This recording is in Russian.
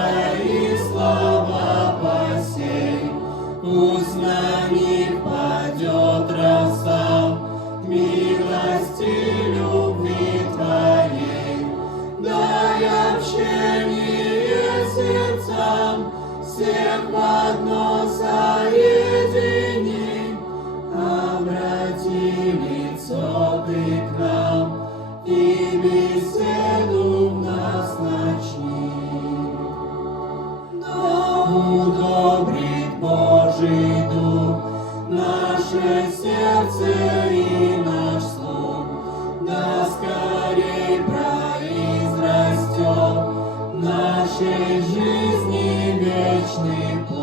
Твои слова посей, пусть на них падет роса милости любви Твоей. Дай общение сердцам, всех в одно соедини, обрати лицо Ты к нам и беседу в нас начни. Да удобрит Божий Дух наше сердце и наш слух, да скорей произрастет в нашей жизни вечный плод.